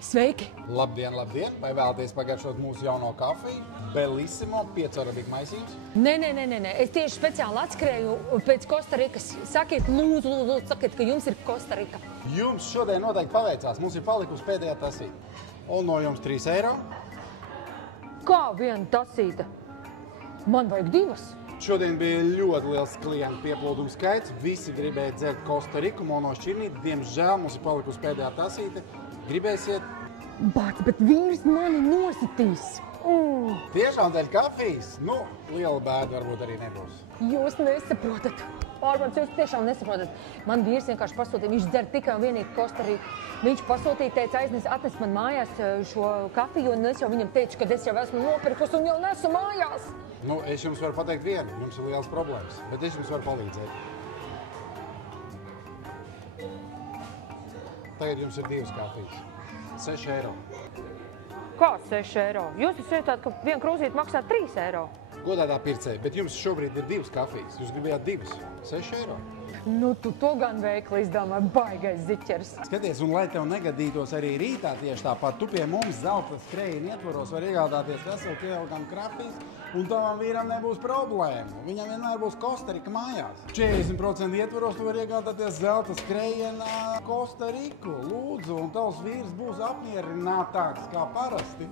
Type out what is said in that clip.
Sveiki! Labdien, labdien! Vai vēlaties pagaršot mūsu jauno kafiju? Bellissimo 5 arabika maisījums. Nē, es tieši speciāli atskrēju pēc Kostarikas. Sakiet, lūdzu, sakiet, ka jums ir Kostarika. Jums šodien noteikti paveicās. Mums ir palikusi pēdējā tasīta. Un no jums 3 eiro. Kā viena tasīta? Man vajag 2. Šodien bija ļoti liels klientu pieplūdums skaits. Visi gribēja dzert Kostariku, monošķirnīti. Diemžēl mums ir palikusi pēdējā tasīta. Gribēsiet? Bāc, bet vīrs mani nositīs. Tiešām dēļ kafijas? Nu, liela bēda varbūt arī nebūs. Jūs nesaprotat. Ārmans, jūs tiešām nesaprotat. Man vīrs vienkārši pasūtīja, viņš dzer tikai un vienīgi Kostariku. Viņš pasūtīja, teica, atnes man mājās šo kafiju, un es jau viņam teicu, ka es jau esmu nopirkus un jau nesu mājās. Nu, es jums varu pateikt vienu, jums ir liels problēmas, bet es jums varu palīdzēt. Tagad jums ir 2 kafijas. 6 eiro. Kā 6 eiro? Jūs esat, ka viena krūzīte maksā 3 eiro. Godātā pircēja, bet jums šobrīd ir 2 kafijas. Jūs gribējāt 2. 6 eiro. Nu, tu to gan veikli izdomāji, baigais ziķers. Skaties, un lai tev negadītos arī rītā tieši tāpat, tu pie mums zelta skrējiena ietvaros var iegādāties veselu kilogramu kafijas, un tavam vīram nebūs problēma. Viņam vienmēr būs Kostarika mājās. 40% ietvaros tu var iegādāties zelta skrējienā Kostariku. Lūdzu, un tavs vīrs būs apmierinātāks kā parasti.